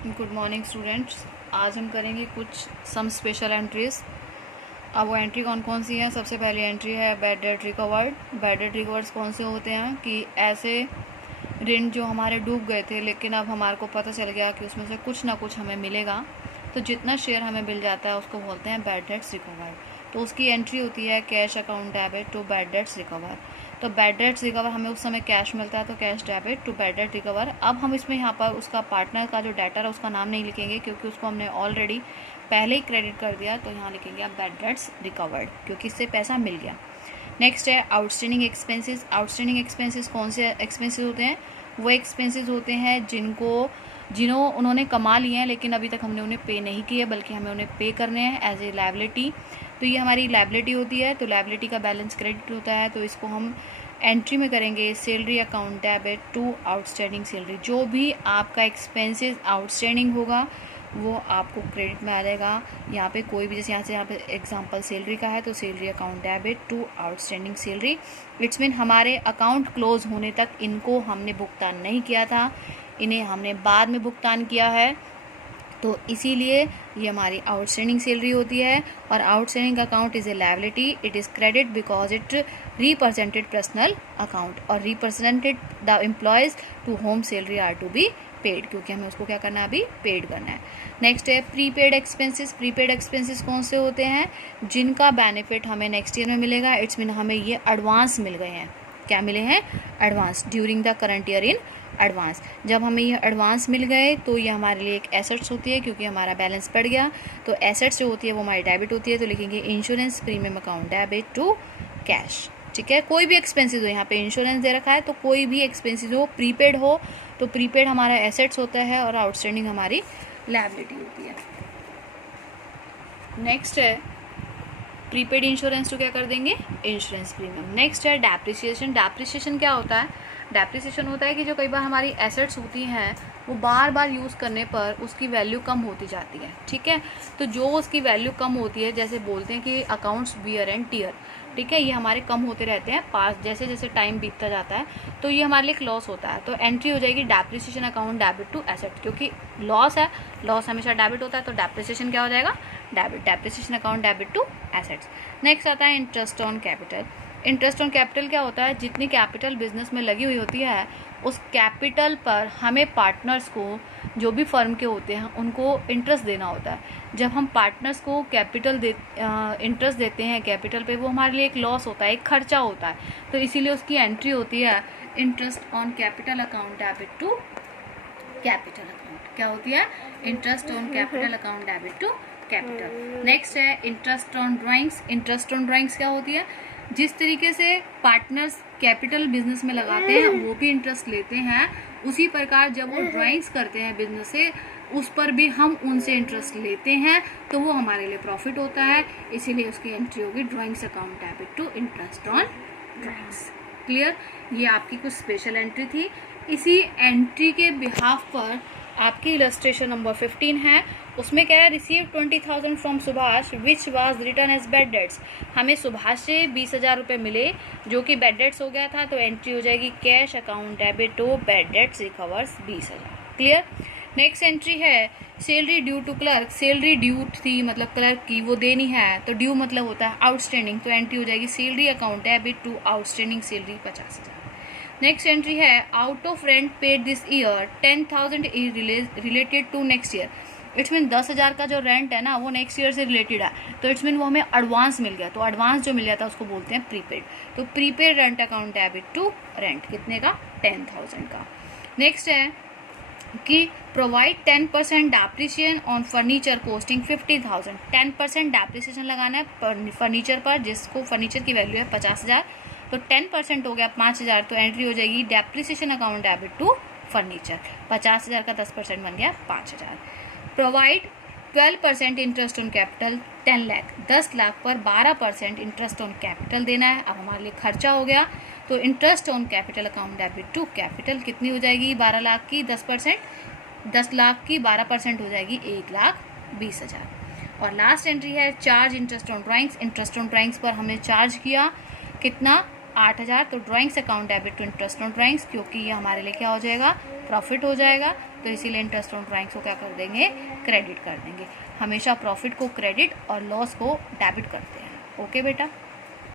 Good morning students. आज हम करेंगे कुछ सम स्पेशल एंट्रीज। अब वो एंट्री कौन कौन सी हैं? सबसे पहली एंट्री है bad debt recovered. Bad debt recovered कौन से होते हैं कि ऐसे ऋण जो हमारे डूब गए थे लेकिन अब हमारे को पता चल गया कि उसमें से कुछ ना कुछ हमें मिलेगा, तो जितना शेयर हमें मिल जाता है उसको बोलते हैं बैड डेट्स रिकवर्ड। तो उसकी एंट्री होती है cash account debit to bad debts recover. तो बैड डेट्स रिकवर हमें उस समय कैश मिलता है तो cash debit to bad debt recover. अब हम इसमें यहाँ पर उसका पार्टनर का जो डेटर है उसका नाम नहीं लिखेंगे क्योंकि उसको हमने ऑलरेडी पहले ही क्रेडिट कर दिया, तो यहाँ लिखेंगे आप बैड डेट्स रिकवर्ड क्योंकि इससे पैसा मिल गया। नेक्स्ट है आउटस्टैंडिंग एक्सपेंसेस। आउटस्टैंडिंग एक्सपेंसेस कौन से एक्सपेंसेस होते हैं? वो एक्सपेंसेस होते हैं जिन्हों उन्होंने कमा लिए हैं लेकिन अभी तक हमने उन्हें पे नहीं किए, बल्कि हमें उन्हें पे करने हैं एज ए लायबिलिटी। तो ये हमारी लायबिलिटी होती है, तो लायबिलिटी का बैलेंस क्रेडिट होता है, तो इसको हम एंट्री में करेंगे salary account debit to outstanding salary. जो भी आपका एक्सपेंसेस आउटस्टैंडिंग होगा वो आपको क्रेडिट में आ जाएगा। यहाँ पे कोई भी, जैसे यहाँ पे एग्जांपल सैलरी का है तो salary account debit to outstanding salary. It's mean हमारे अकाउंट क्लोज होने तक इनको हमने भुगतान नहीं किया था, इन्हें हमने बाद में भुगतान किया है, तो इसीलिए ये हमारी आउटस्टैंडिंग सैलरी होती है। और outstanding account is a liability, it is credit because it represented personal account और represented the employees to whom salary are to be paid, क्योंकि हमें उसको क्या करना है, अभी पेड करना है। नेक्स्ट है प्रीपेड एक्सपेंसेस। प्रीपेड एक्सपेंसेस कौन से होते हैं? जिनका बेनिफिट हमें नेक्स्ट ईयर में मिलेगा। इट्स मीन हमें ये एडवांस मिल गए हैं। क्या मिले हैं? Advance during the current year in advance. जब हमें ये एडवांस मिल गए तो ये हमारे लिए एक एसेट्स होती है क्योंकि हमारा बैलेंस बढ़ गया, तो एसेट्स जो होती है वो हमारी डेबिट होती है, तो लिखेंगे insurance premium account debit to cash. ठीक है, कोई भी एक्सपेंसेस हो, यहाँ पे इंश्योरेंस दे रखा है तो कोई भी एक्सपेंसेस हो, प्रीपेड हो तो प्रीपेड हमारा एसेट्स होता है और आउटस्टैंडिंग हमारी लायबिलिटी होती है। नेक्स्ट है प्रीपेड इंश्योरेंस, तो क्या कर देंगे? Insurance premium. नेक्स्ट है डेप्रिसिएशन। डेप्रिसिएशन क्या होता है? डेप्रिसिएशन होता है कि जो कई बार हमारी एसेट्स होती हैं वो बार बार यूज़ करने पर उसकी वैल्यू कम होती जाती है। ठीक है, तो जो उसकी वैल्यू कम होती है, जैसे बोलते हैं कि अकाउंट्स वियर एंड टियर, ठीक है, ये हमारे कम होते रहते हैं पास, जैसे जैसे टाइम बीतता जाता है तो ये हमारे लिए एक लॉस होता है, तो एंट्री हो जाएगी depreciation account debit to asset, क्योंकि लॉस है, लॉस हमेशा डेबिट होता है, तो डेप्रिसिएशन क्या हो जाएगा? Debit. Depreciation account debit to assets. Next आता है interest on capital. Interest on capital क्या होता है? जितनी कैपिटल बिजनेस में लगी हुई होती है उस कैपिटल पर हमें पार्टनर्स को, जो भी फर्म के होते हैं, उनको इंटरेस्ट देना होता है। जब हम पार्टनर्स को इंटरेस्ट देते हैं कैपिटल पे, वो हमारे लिए एक लॉस होता है, एक खर्चा होता है, तो इसीलिए उसकी एंट्री होती है interest on capital account debit to capital account. क्या होती है? Interest on capital account debit to capital. Next है interest on drawings. Interest on drawings क्या होती है? जिस तरीके से पार्टनर्स कैपिटल बिजनेस में लगाते हैं वो भी इंटरेस्ट लेते हैं, उसी प्रकार जब वो ड्राइंग्स करते हैं बिजनेस से, उस पर भी हम उनसे इंटरेस्ट लेते हैं, तो वो हमारे लिए प्रॉफिट होता है, इसीलिए उसकी एंट्री होगी drawings account debit to interest on drawings. Clear? ये आपकी कुछ स्पेशल एंट्री थी। इसी एंट्री के बिहाफ पर आपकी इलस्ट्रेशन नंबर 15 है, उसमें क्या है? Receive 20,000 from Subhash which was return as bad debts. हमें सुभाष से 20,000 रुपये मिले जो कि बैड डेट्स हो गया था, तो एंट्री हो जाएगी cash account debit to bad debts recovers 20,000। Clear? Next entry है salary due to clerk. Salary due थी, मतलब क्लर्क की, वो देनी है, तो ड्यू मतलब होता है आउटस्टैंडिंग, तो एंट्री हो जाएगी salary account debit to outstanding salary 50,000। Next entry है out of rent paid this year 10,000 is related to next year. It's mean 10,000 का जो रेंट है ना वो नेक्स्ट ईयर से रिलेटेड है, तो इट्स मीन वो हमें एडवांस मिल गया, तो एडवांस जो मिल गया था उसको बोलते हैं प्रीपेड, तो prepaid rent account debit to rent, कितने का? 10,000 का। नेक्स्ट है कि provide 10% depreciation on furniture costing 50,000। 10% depreciation लगाना है फर्नीचर पर, जिसको फर्नीचर की वैल्यू है 50,000, तो 10% हो गया 5,000, तो एंट्री हो जाएगी depreciation account debit to furniture. 50,000 का 10% बन गया 5,000। Provide 12% interest on capital 10 lakh. 10 lakh पर 12% इंटरेस्ट ऑन कैपिटल देना है। अब हमारे लिए खर्चा हो गया, तो interest on capital account debit to capital कितनी हो जाएगी? 12 लाख की 10%, 10 लाख की 12% हो जाएगी 1,20,000। और लास्ट एंट्री है charge interest on drawings. Interest on drawings पर हमने चार्ज किया कितना? 8,000, तो drawings account debit to interest on drawings, क्योंकि ये हमारे लिए क्या हो जाएगा? प्रॉफिट हो जाएगा, तो इसीलिए इंटरेस्ट ऑन ड्राइंग्स को क्या कर देंगे, क्रेडिट कर देंगे। हमेशा प्रॉफिट को क्रेडिट और लॉस को डेबिट करते हैं। ओके बेटा।